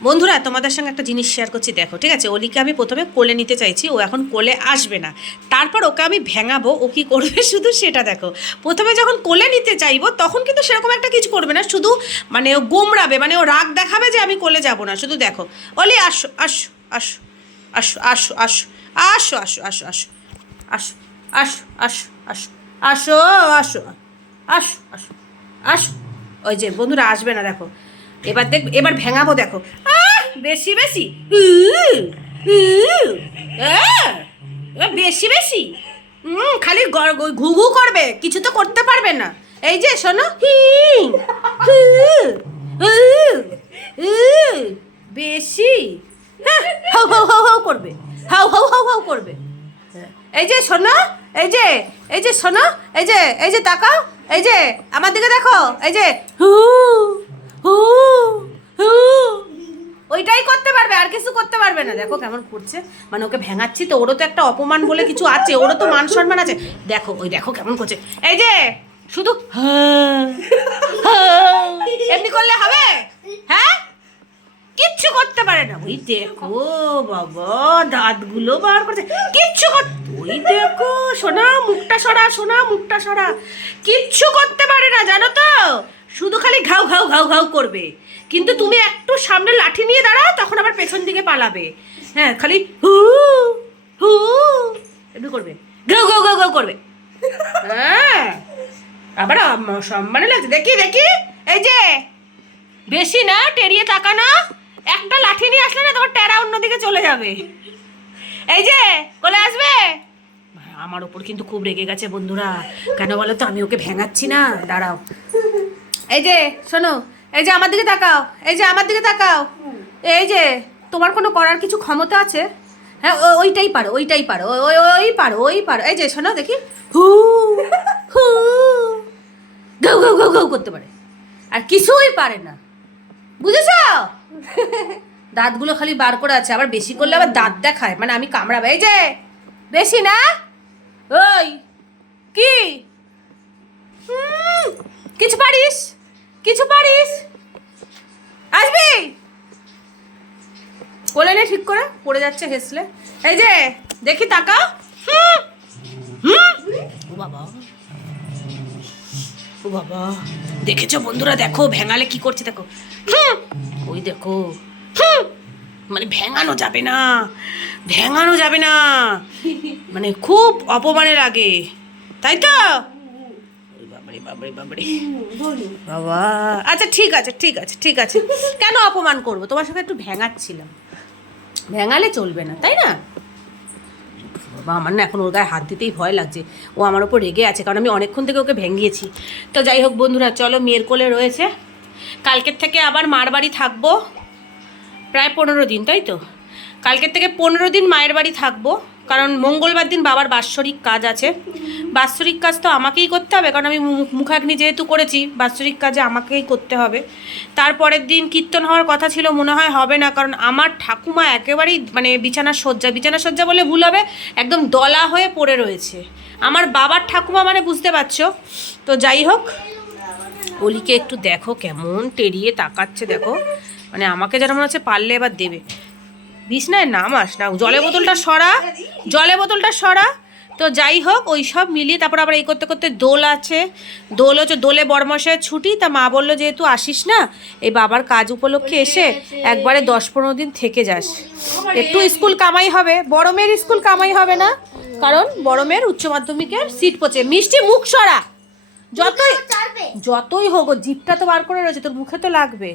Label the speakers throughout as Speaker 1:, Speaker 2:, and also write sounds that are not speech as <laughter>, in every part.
Speaker 1: বন্ধুরা তোমাদের সঙ্গে একটা জিনিস শেয়ার করছি দেখো ঠিক আছে অলিকে আমি প্রথমে কোলে নিতে চাইছি ও এখন কোলে আসবে না তারপর ওকে আমি ভেঙাবো ও কি করবে শুধু সেটা দেখো প্রথমে যখন কোলে নিতে চাইব তখন কিন্তু সেরকম একটা কিছু করবে না শুধু মানে ও গোমড়াবে মানে ও রাগ দেখাবে যে আমি কোলে যাব না শুধু দেখো অলি আসো আসো আসো আসো আসো আসো আসো আসো আসো আসো আসো আসো আসো আসো আসো আসো আসো আসো আসো ওই যে বন্ধুরা আসবে না দেখো এবার দেখ এবার ভেঙাবো দেখো বেশি বেশি। বেশি বেশি। হুম খালি ঘু ঘু করবে কিছু তো করতে পারবে না। এই যে শোনো বেশি। হ্যাঁ, হাউ হাউ হাউ হাউ করবে হাউ হাউ হাউ হাউ করবে। এই যে শোনো এই যে এই যে শোনো এই যে এই যে তাকাও এই যে আমার দিকে দেখো এই যে হু হু। ওইটাই করতে পারবে, আর কিছু করতে পারবে না। দেখো কেমন করছে। মানে ওকে ভেঙাচ্ছি তো, ওরও তো একটা অপমান বলে কিছু আছে, ওরও তো মান সম্মান আছে। দেখো, ওই দেখো কেমন করছে। এই যে, শুধু এমনি করলে হবে? হ্যাঁ? কিচ্ছু করতে পারে না। ওই দেখো বাবা, দাঁতগুলো বার করছে। কিচ্ছু ওই দেখো, সোনা, মুখটা সরা, সোনা, মুখটা সরা। কিচ্ছু করতে পারে না, জানো তো? খালি ঘাউ ঘাউ ঘাউ ঘাউ করবে। কিন্তু তুমি একটু সামনে লাঠি নিয়ে দাঁড়াও, তখন আবার পেছন দিকে পালাবে। হ্যাঁ খালি হু হু, এমনি করবে। ঘাউ ঘাউ ঘাউ ঘাউ করবে। হ্যাঁ আবার সম্মানে লাগছে। দেখি দেখি, এই যে, বেশি না, টেরিয়ে তাকানো। একটা লাঠি নিয়ে আসলে না, তখন টেরা অন্যদিকে চলে যাবে। এই যে, কোলে আসবে? আমার ওপর কিন্তু খুব রেগে গেছে বন্ধুরা। কেন বলো তো, আমি ওকে ভেঙাচ্ছি না? দাঁড়াও। এই যে, শোনো, এই যে আমার দিকে তাকাও, এই যে আমার দিকে তাকাও। এই যে, তোমার কোনো করার কিছু ক্ষমতা আছে? হ্যাঁ ওইটাই পারো ওইটাই পারো ওই ওই- পারো, ওই পারো। এই যে, শোনো, দেখি। হু হু গাউ গাউ গাউ গাউ করতে পারে। আর কিছুই পারে না। বুঝেছ? দাঁতগুলো খালি বার করে আছে, আবার বেশি করলে আবার দাঁত দেখায়। মানে আমি কামড়াবো। এই যে, বেশি না? ওই, কি? কিছু পারিস? কিছু পারিস? আসবি? কোলে নে ঠিক করে, পড়ে যাচ্ছে হেসলে। এই যে, দেখি তাকা। ও বাবা। দেখেছ বন্ধুরা, দেখো ভেঙালে কি করছে, দেখো। ওই দেখো। মানে ভেঙানো যাবে না, ভেঙানো যাবে না। মানে খুব অপমানে লাগে তাই তো? বাবারে বাবারে বাবারে বাবা। আচ্ছা ঠিক আছে ঠিক আছে ঠিক আছে। কেন অপমান করব? তোমার সঙ্গে একটু ভেঙাচ্ছিলাম। ভেঙালে চলবে না তাই না? বাবা আমার না এখন ওর গায়ে হাত দিতেই ভয় লাগছে। ও আমার ওপর রেগে আছে কারণ আমি অনেকক্ষণ থেকে ওকে ভেঙিয়েছি। তো যাই হোক বন্ধুরা চলো মেয়ের কোলে রয়েছে। কালকের থেকে আবার মার বাড়ি থাকব। প্রায় পনেরো দিন তাই তো? কালকের থেকে পনেরো দিন মায়ের বাড়ি থাকব, কারণ মঙ্গলবার দিন বাবার বাৎসরিক কাজ আছে। বাৎসরিক কাজ তো আমাকেই করতে হবে, কারণ আমি মুখাগ্নি যেহেতু করেছি, বাৎসরিক কাজে আমাকেই করতে হবে। তারপরের দিন কীর্তন হওয়ার কথা ছিল, মনে হয় হবে না, কারণ আমার ঠাকুমা একেবারেই মানে বিছানার শয্যা বিছানার শয্যা বলে ভুল হবে, একদম দলা হয়ে পড়ে রয়েছে। আমার বাবার ঠাকুমা মানে বুঝতে পারছ? তো যাই হোক, অলিকে একটু দেখো কেমন টেরিয়ে তাকাচ্ছে, দেখো। মানে আমাকে যেন মনে হচ্ছে পারলে এবার দেবে। বিছনায় নামাস না। জলের বোতলটা সরা জলের বোতলটা সরা। তো যাই হোক ওই সব মিলিয়ে তারপর আবার এই করতে করতে দোল আছে। দোল হচ্ছে দোলে বড়মশায় ছুটি তা মা বলল যেহেতু আসিস না এই বাবার কাজ উপলক্ষে এসে একবারে দশ পনেরো দিন থেকে যাস। একটু স্কুল কামাই হবে। বড় মেয়ের স্কুল কামাই হবে না। কারণ বড় মেয়ের উচ্চ মাধ্যমিকের সিট পচে মিষ্টি মুখ সরা। যতই যতই হোক ও জিপটা তো বার করে রয়েছে তোর মুখে তো লাগবে।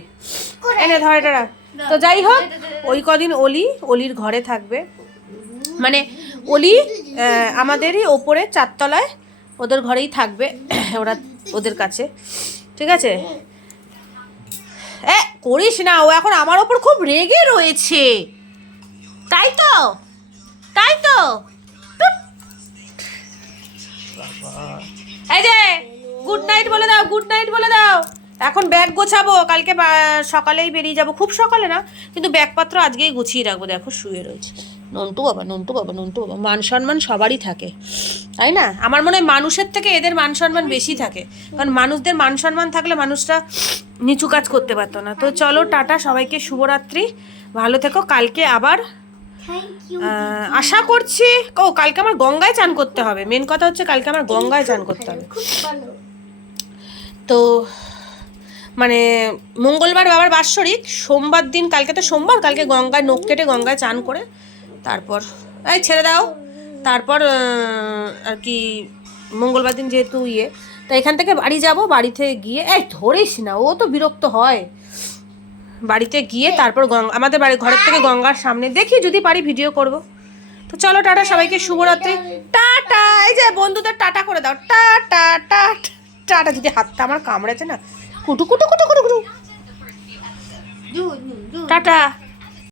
Speaker 1: এনে ধর এটা রাখ। তো যাই হোক ওই কদিন অলি অলির ঘরে থাকবে। মানে অলি আমাদেরই ওপরে চারতলায় ওদের ঘরেই থাকবে <clears throat> ওরা ওদের কাছে। ঠিক আছে? এ করিস না ও এখন আমার ওপর খুব রেগে রয়েছে। তাই তো তাই তো। এই যে গুড নাইট বলে দাও গুড নাইট বলে দাও। এখন ব্যাগ গোছাবো কালকে সকালেই বেরিয়ে যাব খুব সকালে না কিন্তু ব্যাগপত্র আজকেই গুছিয়ে রাখব দেখো শুয়ে রয়েছে। নন্টু বাবা নন্টু বাবা নন্টু বাবা মান সম্মান সবারই থাকে তাই না? আমার মনে হয় মানুষের থেকে এদের মান সম্মান বেশি থাকে কারণ মানুষদের মান সম্মান থাকলে মানুষরা নিচু কাজ করতে পারতো না। তো চলো টাটা সবাইকে শুভরাত্রি ভালো থেকো কালকে আবার আশা করছি ও কালকে আমার গঙ্গায় চান করতে হবে মেন কথা হচ্ছে কালকে আমার গঙ্গায় চান করতে হবে। তো মানে মঙ্গলবার বাবার বাৎসরিক, সোমবার দিন, কালকে তো সোমবার, কালকে গঙ্গায় নখ কেটে গঙ্গায় চান করে, তারপর, এই ছেড়ে দাও। তারপর আর কি মঙ্গলবার দিন যেহেতু ইয়ে তা এখান থেকে বাড়ি যাব, বাড়িতে গিয়ে, এই ধরিস না, ও তো বিরক্ত হয়। বাড়িতে গিয়ে তারপর গঙ্গা, আমাদের বাড়ি, ঘরের থেকে গঙ্গার সামনে, দেখি যদি পারি ভিডিও করব। তো চলো টাটা, সবাইকে শুভরাত্রি। টাটা, এই যে বন্ধুদের টাটা করে দাও। টাটা টাটা টাটা, যদি হাতটা আমার কামড়েছে না কুটু কুটু কুটু কুটু কুটু। টাটা।